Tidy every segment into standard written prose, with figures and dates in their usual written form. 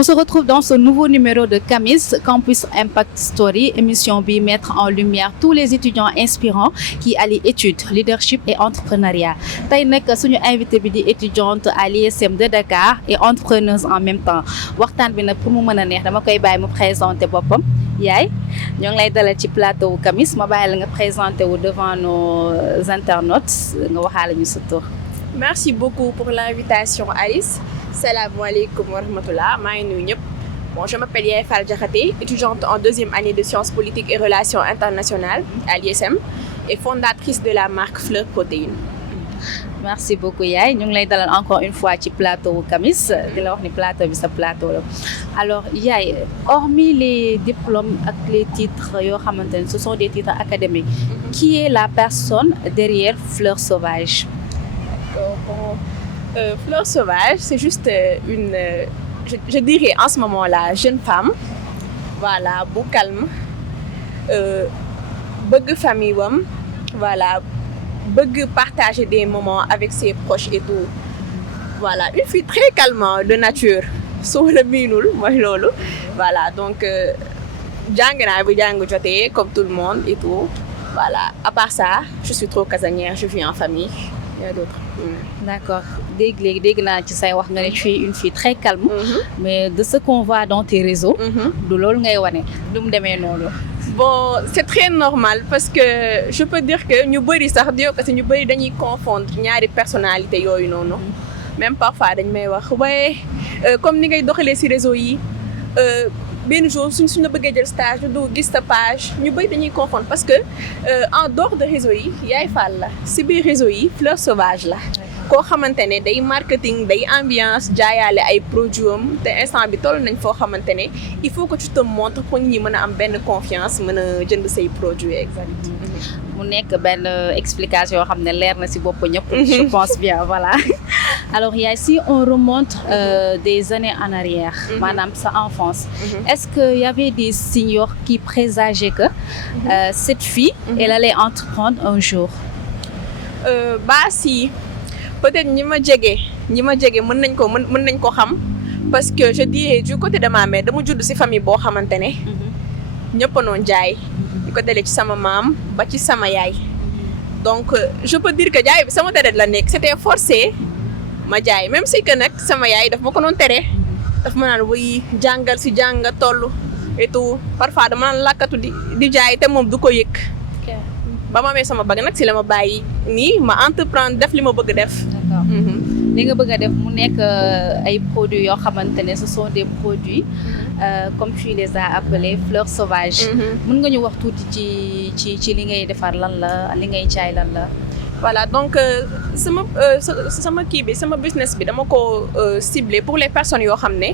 On se retrouve dans ce nouveau numéro de Camis Campus Impact Story, émission bi mettre en lumière tous les étudiants inspirants qui allient études, leadership et entrepreneuriat. Tey nag suñu invité bi di étudiante à l'ISM de Dakar et entrepreneuse en même temps. Waxtaan bi nag pour mu mën a neex dama koy bàyyi mu présenter boppam. Yaay ñoo ngi lay dalal ci plateau wu Camis ma bàyyi la nga présenter wu devant nos internautes nga waxaale ñu sa tur. Merci beaucoup pour l'invitation, Alice. Salam alaikum wa rahmatullah. Bon, je m'appelle Yaye Fall Diakhaté, étudiante en deuxième année de sciences politiques et relations internationales à l'ISM et fondatrice de la marque Fleur Protéine. Merci beaucoup Yaye ñu ngi lay dalal encore une fois ci plateau Camis di la wax ni plateau bi sa plateau la. Alors Yaye, hormis les diplômes ak les titres yoo xamante ne ce sont des titres académiques, qui est la personne derrière Fleur Sauvage? Fleur Sauvage, c'est juste une, je dirais en ce moment-là, jeune femme, voilà, beau calme, bëgg famille wam, voilà, bëgg partager des moments avec ses proches et tout. Voilà, une fille très calme de nature, soo la miinul mooy loolu. Voilà, donc jàng naa bi jàng jotee comme tout le monde et tout. Voilà, à part ça, je suis trop casanière, je vis en famille. Il y a d'autres. D'accord. Dégg naa ci say wax nga ne tu es une fille très calme. Mais de ce qu'on voit dans tes réseaux. du loolu ngay wane du mu demee noonu. Bon, c'est très normal parce que je peux dire que ñu bëri sax di ko ñu bëri dañuy confondre ñaari personnalité yooyu noonu. Même parfois dañ may wax waaye comme ni ngay doxalee ci réseau yi. Benn jour suñ la bëggee jël stage du gis ta page ñu bëri dañuy confondre parce que en dehors de réseau yi Yaye Fall la si biir réseau yi Fleur Sauvage la koo xamante ne day marketing day ambiance jaayaale ay produits am te instant bi toll nañ foo xamante ne il faut que tu te montres pour ñi mën a am benn confiance mën a jënd say produits exact. mu nekk benn explication yoo xam ne leer na ci bopp ñëpp. Je pense bien voilà. Alors Yaye, si on remonte des années en arrière, maanaam sa enfance, est-ce qu'il y avait des signes qui présageaient que cette fille, elle allait entreprendre un jour? Bah si, peut-être ñi ma jege mën nañ ko xam parce que je dis du côté de ma mère dama judd ci famille boo xamante ne ñëpp a noon jaay di ko dalee ci sama maam ba ci sama yaay. Donc je peux dire que jaay bi sama deret la nekk, c'était forcé ma jaay même si que nag sama yaay daf ma ko doon tere daf ma naan wuy jàngal ci jàng toll et tout parfois dama naan làkkatu di jaay te moom du ko yëg. Ba ma amee sama bag nag ci la ma bàyyi nii ma entreprendre def li ma bëgg def. D'accord. li nga bëgg a def mu nekk ay produits yoo xamante ne ce sont des produits comme tu les as appelés fleurs sauvages. Mën nga ñu wax tuuti ci li ngay defar lan la li ngay jaay lan la. Voilà, donc sama kii bi sama business bi dama ko ciblé pour les personnes yoo xam ne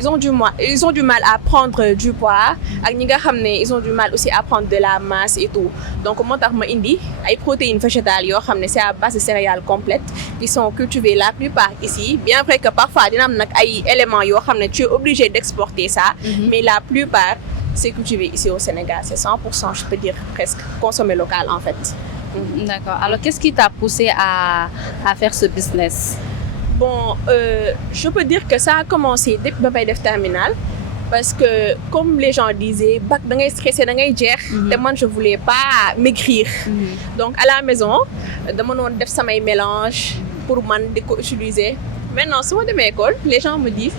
ils ont du mal à prendre du poids ak ñi nga xam ne ils ont du mal aussi à prendre de la masse et tout. Donc moo tax ma indi ay protéines végétales yoo xam ne c'est à base de céréales complètes qui sont cultivées la plupart ici, bien vrai que parfois dina am nag ay éléments yoo xam ne tu es obligé d'exporter ça, mais la plupart c'est cultivé ici au Sénégal, c'est 100%, je peux dire presque consommé local en fait. D'accord. Alors, qu'est-ce qui t'a poussé à faire ce business? Bon, je peux dire que ça a commencé depuis ba may def terminale parce que comme les gens disaient bac da ngay stressé da ngay jeex te man je voulais pas maigrir. Donc à la maison dama doon def samay mélange pour man di ko utiliser. Maintenant su ma demee école les gens me disent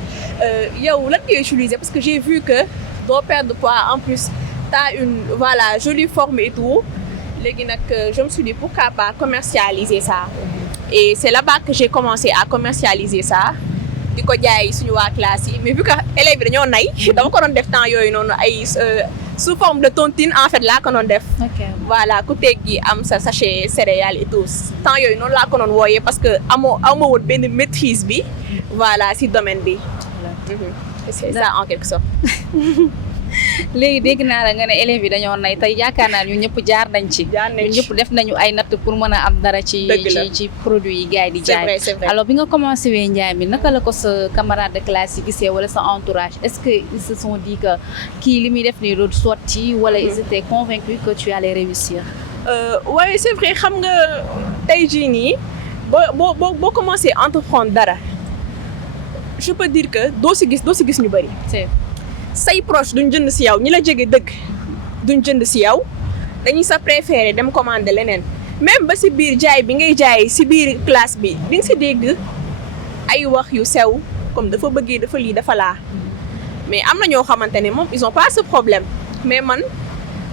yow lan ngay utiliser parce que j'ai vu que doo perdre de poids en plus t'as une voilà jolie forme et tout. Léegi nag je me suis dit pourquoi pas commercialiser ça et c'est là-bas que j'ai commencé à commercialiser ça di ko jaay suñu waa classe yi mais vu que élèves yi dañoo nay dama ko doon def temps yooyu noonu ay sous forme de tontine en fait laa ko doon def. Voilà ku teggi am sa sachet céréales et tout temps yooyu noonu laa ko doon wooyee parce que amoo woon benn maîtrise bi voilà si domaine bi. C'est ça en quelque sorte. léegi dégg naa la nga ne élèves yi dañoo nay tey yaakaar naa ñu ñëpp jaar nañ ci. ñun ñëpp def nañu ay natt pour mën a am dara ci produits yi gars yi di jaay. C'est vrai. Alors bi nga commencé wee njaay mi naka la ko sa camarade de classe yi gisee wala sa entourage est-ce que ils se sont dit que kii li muy def nii du sotti wala ils étaient convaincus que tu allais réussir? Ouais, c'est vrai xam nga tey jii nii boo commencé entreprendre dara je peux dire que doo si gis ñu bëri. say proche duñ jënd si yow ñi la jege dëgg duñ jënd si yow dañuy sa préféré dem commander leneen même ba si biir jaay bi ngay jaay si biir classe bi di nga si dégg ay wax yu sew comme dafa bëggee dafa lii dafa laa mais am na ñoo xamante ne moom ils ont pas ce problème mais man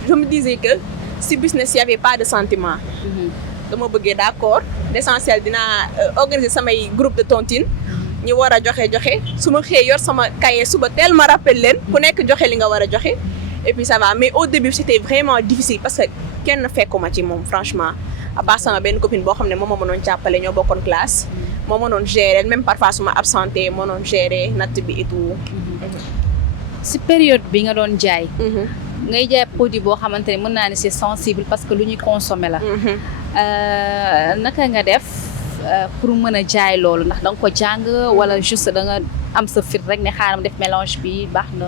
je me disais que si business y avait pas de sentiment. dama bëggee d'accord l'essentiel dinaa organiser samay groupe de tontine ñi war a joxe su ma xëyee yor sama cahier suba teel ma rappel leen ku nekk joxe li nga war a joxe et puis ça va mais au début c'était vraiment difficile parce que kenn fekkuma ci moom franchement à part sama benn copine boo xam ne moom moo mënoon jàppale ñoo bokkoon classe moo mënoon gérer même parfois su ma absenté mënoon gérer natt bi et tout. si période bi nga doon jaay. ngay jaay produit boo xamante ne mën naa ne c'est sensible parce que lu ñuy consommer la. naka nga def pour mën a jaay loolu ndax da nga ko jàng wala juste da nga am sa fit rek ne xaaral def mélange bi baax na.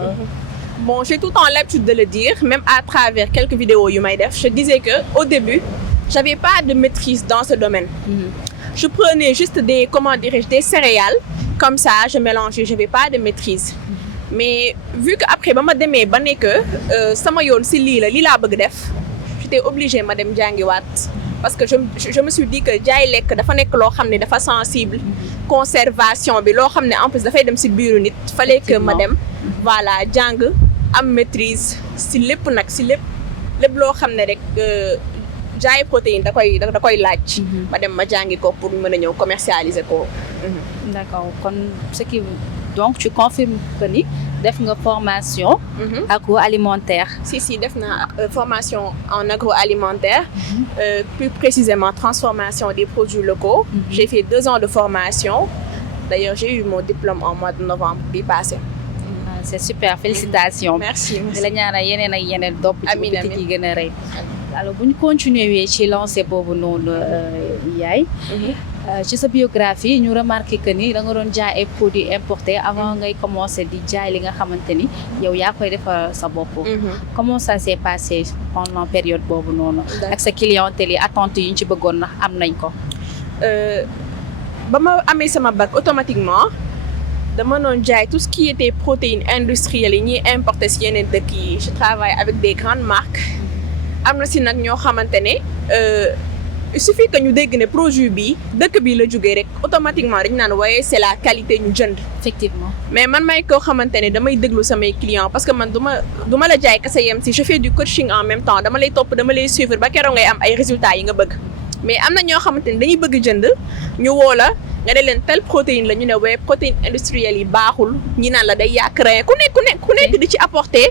Bon, j'ai tout le temps l'habitude de le dire, même à travers quelques vidéos you def. Je disais que au début, j'avais pas de maîtrise dans ce domaine. Je prenais juste des des céréales comme ça, je mélangeais, j'avais pas de maîtrise. Mais vu que après ba ma demee ba ne que sama yoon si lii laa bëgg def, j'étais obligée ma dem jàngiwaat parce que je me suis dit que jaay lekk dafa nekk loo xam ne dafa sensible. Conservation bi loo xam ne en plus dafay dem si biiru nit. Fallait que ma dem voilà jàng am maîtrise si lépp nag si lépp loo xam ne rek jaay protéine da koy laaj. ma dem ma jàngi ko pour mën a ñëw commercialiser ko. D'accord kon ce qui donc tu confirmes que ni def nga formation. agroalimentaire. Si def na formation en agroalimentaire. Plus précisément transformation des produits locaux. J'ai fait 2 ans de formation. D'ailleurs j'ai eu mon diplôme en mois de novembre bi passé. C'est super félicitations. Merci. di la ñaanal yeneen ak yeneen dopp ci bitik yi gën a rëy. alors bu ñu continuer ci lancé boobu noonu yaay. ci sa biographie ñu remarqué que ni da nga doon jaay ay produits importés avant ngay commencer di jaay li nga xamante ni yow yaa koy defar sa bopp. Comment ça s'est passé pendant période boobu noonu. ak sa clientèle yi attentes yi ñu ci bëggoon na am nañ ko. ba ma amee sama bac automatiquement. dama doon jaay tout ce qui était protéines industrielles yi ñuy importer si yeneen dëkk yi je travaille avec des grandes marques am na si nag ñoo xamante ne il suffit que ñu dégg ne produit bi dëkk bi la jógee rek automatiquement dañu naan waaye c'est la qualité ñu jënd. Effectivement. mais man may koo xamante ne damay déglu samay clients parce que man du ma la jaay kese yem si je fais du coaching en même temps dama lay topp dama lay suivre ba keroog ngay am ay résultats yi nga bëgg mais am na ñoo xamante ne dañuy bëgg jënd ñu woo la nga ne leen telle protéine la ñu ne waaye protéine industrielle yi baaxul ñi naan la day yàq rein ku nekk di ci apporter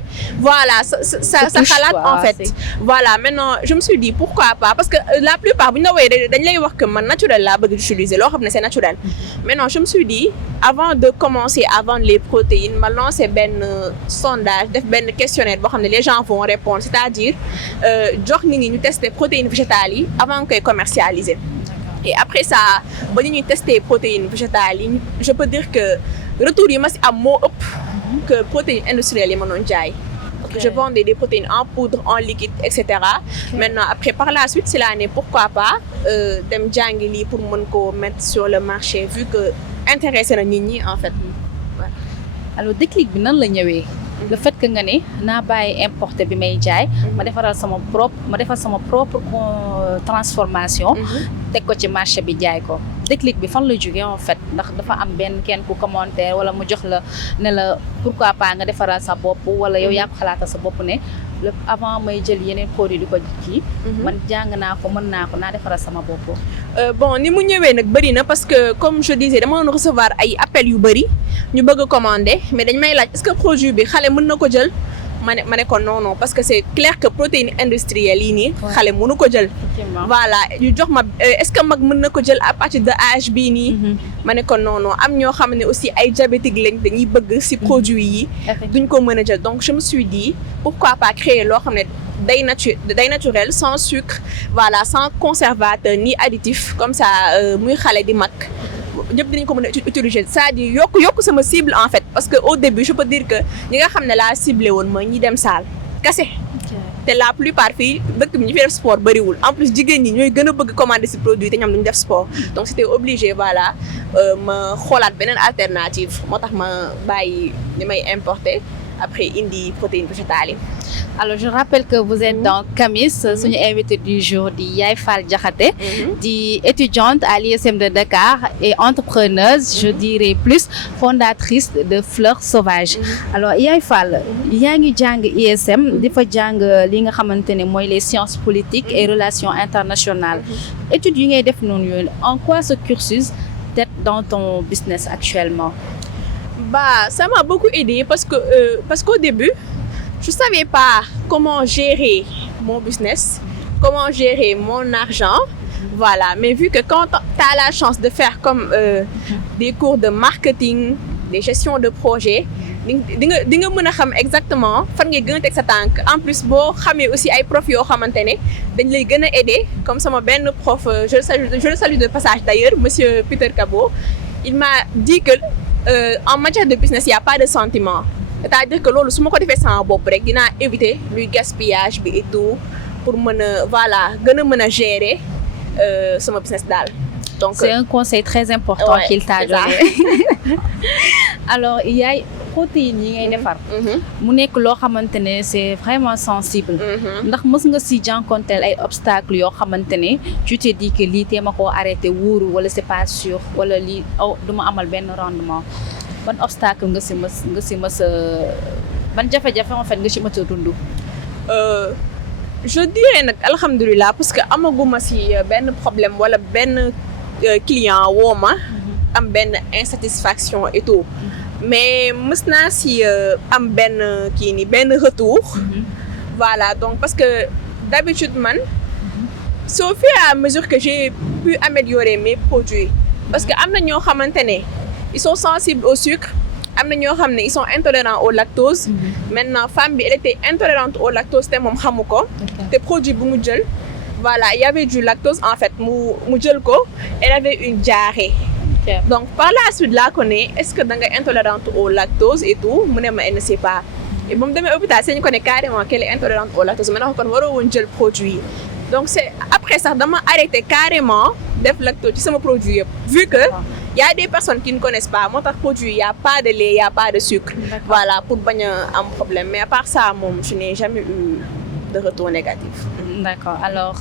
voilà sa xalaat en fait. Voilà maintenant je me suis dit pourquoi pas parce que la plupart bu ñu la wooyee dañ lay wax que man naturel laa bëgg utiliser loo xam ne c'est naturel. Maintenant je me suis dit avant de commencer à vendre les protéines ma lancer benn sondage def benn questionnaire boo xam ne les gens vont répondre c'est-à-dire jox nit ñi ñu tester protéines végétales yi avant koy commercialiser. Et après ça ba ñu ñuy tester protéines végétales yi je peux dire que retour yi ma si am moo ëpp que protéines industrielles yi ma doon jaay. Je vendais des protéines en poudre, en liquide, etc. Maintenant après par la suite c'est la ne pourquoi pas dem jàngi lii pour mën ko mettre sur le marché vu que intéressé na nit ñi en fait. Voilà. Alors déclic bi nan la ñëwee. Le fait que nga ne naa bàyyi importé bi may jaay. ma defar sama propre transformation. teg ko ci marché bi jaay ko. déclic bi fan la jógee en fait ndax dafa am benn kenn ku commentaire wala mu jox la ne la pourquoi pas nga defaral sa bopp wala yow yaa ko xalaatal sa bopp ne avant may jël yeneen produit di ko kii. man jàng naa ko mën naa ko naa defaral sama bopp. Bon ni mu ñëwee nag bëri na parce que comme je disais dama doon recevoir ay appels yu bëri ñu bëgg a commander mais dañ may laaj est-ce que produit bi xale mën na ko jël. ma ne ko non parce que c'est clair que protéines industrielles yi nii xale mënu ko jël. Voilà ñu jox ma est-ce que mag mën na ko jël à partir de âge bii nii. ma ne ko non am ñoo xam ne aussi ay diabétique lañ dañuy bëgg ci produits yi. duñ ko mën a jël donc je me suis dit pourquoi pas créer loo xam ne day naturel sans sucre voilà sans conservateur ni additif comme ça muy xale di mag. ñëpp dinañ ko mën a utiliser c'est-à-dire yokk sama cible en fait parce que au début je peux dire que ñi nga xam ne laa ciblé woon mooy ñi dem salle kese. te la plupart fii dëkk bi ñu fi def sport bëriwul en plus jigéen ñi ñooy gën a bëgg commander ci produit te ñoom duñu def sport donc c'était obligé voilà ma xoolaat beneen alternative moo tax ma bàyyi li may importer après indi protéine végétale yi. Alors, je rappelle que vous êtes dans Camis, suñu invité du jour di Yaye Fall Diakhaté, di étudiante à l'ISM de Dakar et entrepreneuse, je dirais plus, fondatrice de Fleurs Sauvages. Alors, Yaye Fall, yaa ngi jàng ISM di fa jàng li nga xamante ne mooy les sciences politiques et relations internationales. Études yi ngay def noonu yooyu, en quoi ce cursus t'aide dans ton business actuellement? Bah, ça m'a beaucoup aidé parce qu'au début, je savais pas comment gérer mon business, comment gérer mon argent. Voilà, mais vu que quand tu as la chance de faire comme des cours de marketing, des gestions de projet, di nga mën a xam exactement fan ngay gën a teg sa tànk. En plus boo xamee aussi ay prof yoo xamante ne dañ lay gën a aider comme sama benn prof, je le salue de passage d'ailleurs, monsieur Peter Kabo. Il m'a dit que en matière de business, il y a pas de sentiment. C'est-à-dire que loolu su ma ko defee sama bopp rek dinaa éviter luy gaspillage bi et tout pour mën a voilà gën a mën a gérer sama business daal. Donc c'est un conseil très important qu'il t'a donné. Alors yaay protéines yi ngay defar. mu nekk loo xamante ne c'est vraiment sensible. ndax mës nga si jànkonteel ay obstacles yoo xamante ne tu te dis que lii tee ma koo arrêté wóoru wala c'est pas sûr wala lii du ma amal benn rendement. ban obstacle nga si mës ban jafe-jafe en fait nga si mës a dund. Je dirais nag alhamdulilah parce que amaguma si benn problème wala benn client woo ma am benn insatisfaction et tout mais mës naa si am benn kii ni benn retour. Voilà donc parce que d'habitude man c'est au fur et à mesure que j'ai pu améliorer mes produits parce que am na ñoo xamante ne ils sont sensibles au sucre am na ñoo xam ne ils sont intolérants au lactose. Maintenant femme bi elle était intolérante au lactose te moom xamu ko. te produit bu mu jël voilà il y avait du lactose en fait mu jël ko elle avait une diarrhée. Donc par la suite laa ko ne est-ce que da nga intolérante au lactose et tout mu ne ma elle ne sait pas et ba mu demee hôpital c'est ñu ko ne carrément qu'elle est intolérante au lactose ma ne ko kon waroo woon jël produit donc c'est après sax dama arrêté carrément def lactose ci sama produit yëpp vu que y a des personnes qui ne connaissent pas moo tax produit y a pas de lait y a pas de sucre. Voilà pour bañ a am problème mais à part ça moom je n'ai jamais eu de retour négatif. D'accord alors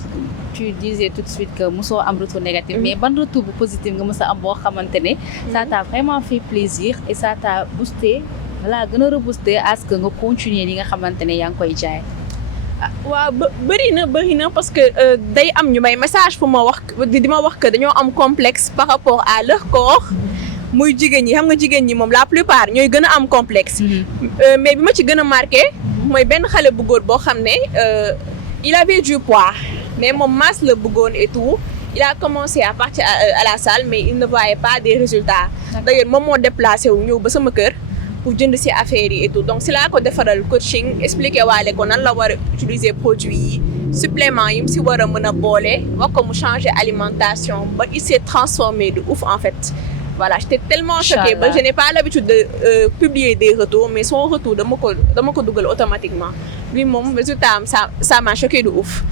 tu disais tout de suite que mosoo am retour négatif mais ban retour bu positif nga mos a am boo xamante ne ça t'a vraiment fait plaisir et ça t'a boosté voilà gën a rebooster à ce que nga continuer li nga xamante ne yaa ngi koy jaay. waaw bëri na parce que day am ñu may message pour ma wax di ma wax que dañoo am complexe par rapport à leur corps muy jigéen ñi xam nga jigéen ñi moom la plupart ñooy gën a am complexe. Mais bi ma ci gën a marqué mooy benn xale bu góor boo xam ne il avait du poids mais moom masse la bëggoon et tout il a commencé à partir à la salle mais il ne voyait pas des résultats. D'ailleurs moom moo déplacé wu ñëw ba sama kër pour jënd ci affaire yi et tout donc si laa ko defaral coaching expliqué waale ko nan la war a utiliser produits yi supplément yi mu ci war a mën a boole wax ko mu changer alimentation ba il s'est transformé de ouf en fait. Voilà, j'étais tellement choquée. Bah, je n'ai pas l'habitude de publier des retours, mais son retour de mon Google automatiquement. Lui, mon résultat, ça m'a choqué de ouf.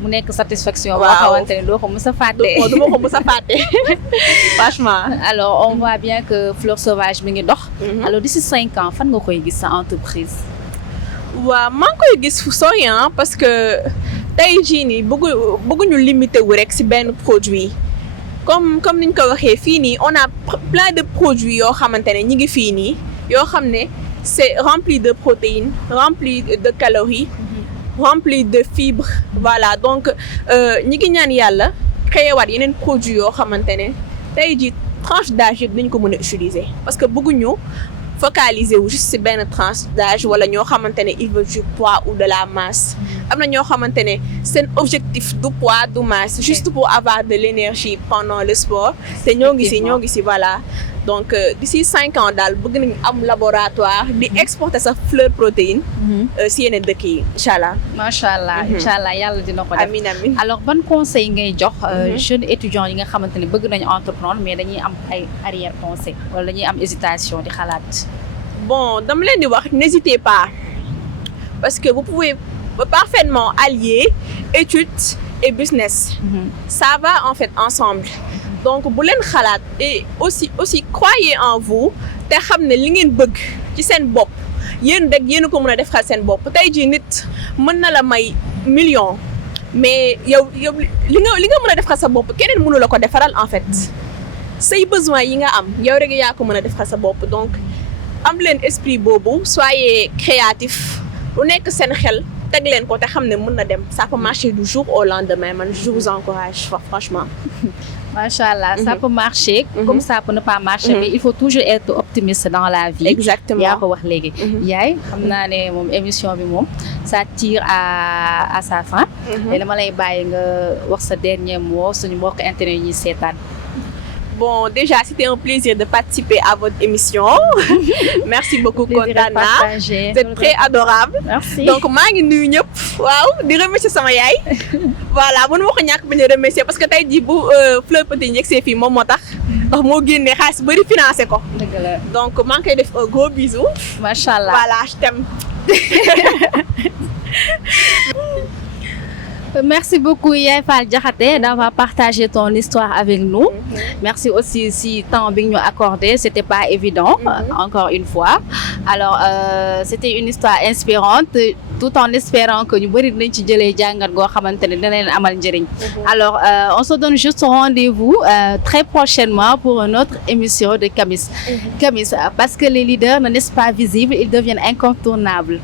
Mu nekk satisfaction boo xamante ne doo ko mës a fàtte. doo ko mës a fàtte. Franchement. Alors, on voit bien que Fleurs Sauvages mi ngi dox. Alors, d'ici 5 ans, fan nga koy gis sa entreprise? waaw maa ngi koy gis fu sori parce que tey jii nii bëgguñu limité wu rek ci benn produit. Comme niñ ko waxee fii nii on a plein de produits yoo xamante ne ñi ngi fii nii yoo xam ne c'est rempli de protéines rempli de calories rempli de fibres voilà donc ñi ngi ñaan yàlla créé waat yeneen produits yoo xamante ne tey jii tranche d'âge yëpp dañ ko mën a utiliser parce que bëgguñu focaliser wu juste ci benn tranche d'âge wala ñoo xamante ne il veut du poids ou de la masse am na ñoo xamante ne seen objectif du poids du masse juste pour avoir de l'énergie pendant le sport te ñoo ngi ci voilà donc d'ici 5 ans daal bëgg nañu am laboratoire di exporter sa fleur protéine ci yeneen dëkk yi inchallah. Macha allah inchallah yàlla dina ko def. amiin alors ban conseil ngay jox jeunes étudiants yi nga xamante ne bëgg nañu entreprendre mais dañuy am ay arrière pensée wala dañuy am hésitation di xalaat. Bon dama leen di wax n'hésitez pas parce que vous pouvez parfaitement allier études et business. Ça va en fait ensemble. Donc bu leen xalaat et aussi croyez en vous te xam ne li ngeen bëgg ci seen bopp yéen rek yéen ko mën a defal seen bopp tey jii nit mën na la may million mais yow li nga mën a defal sa bopp keneen mënu la ko defaral en fait say besoin yi nga am yow rek yaa ko mën a defal sa bopp donc am leen esprit boobu soyez créatif lu nekk seen xel teg leen ko te xam ne mën na dem ça peut marcher du jour au lendemain man je vous encourage franchement. Machallah, ça peut marcher comme ça peut ne pas marcher mais il faut toujours être optimiste dans la vie. Exactement. yaa ko wax léegi. yaay xam naa ne moom émission bi moom ça tire à sa fin. et dama lay bàyyi nga wax sa dernier mot suñu mbokk internet yi ñuy seetaan. Bon, déjà, c'était un plaisir de participer à votre émission. Merci beaucoup, Kontana. Vous êtes très adorable. Merci. Donc, maa ngi nuyu ñëpp. Waaw, di remercier sama yaay. Voilà, mënu ma ko ñàkk bañ a remercier parce que tey jii bu Fleur Petit njëkk see fii moom moo tax. Ndax moo génnee xaalis bari financé ko. Dëgg la. Donc, maa ngi koy def un gros bisou. Machallah. Voilà, je t'aime. Merci beaucoup Yaye Fall Diakhaté d'avoir partagé ton histoire avec nous. Merci aussi si temps bi ñu accordé, c'était pas évident encore une fois. Alors c'était une histoire inspirante tout en espérant que ñu bari dinañ ci jëlee jàngat goo xamante ne dina leen amal njëriñ. Alors on se donne juste rendez-vous très prochainement pour une autre émission de Kamis. Kamis, parce que les leaders ne naissent pas visibles, ils deviennent incontournables.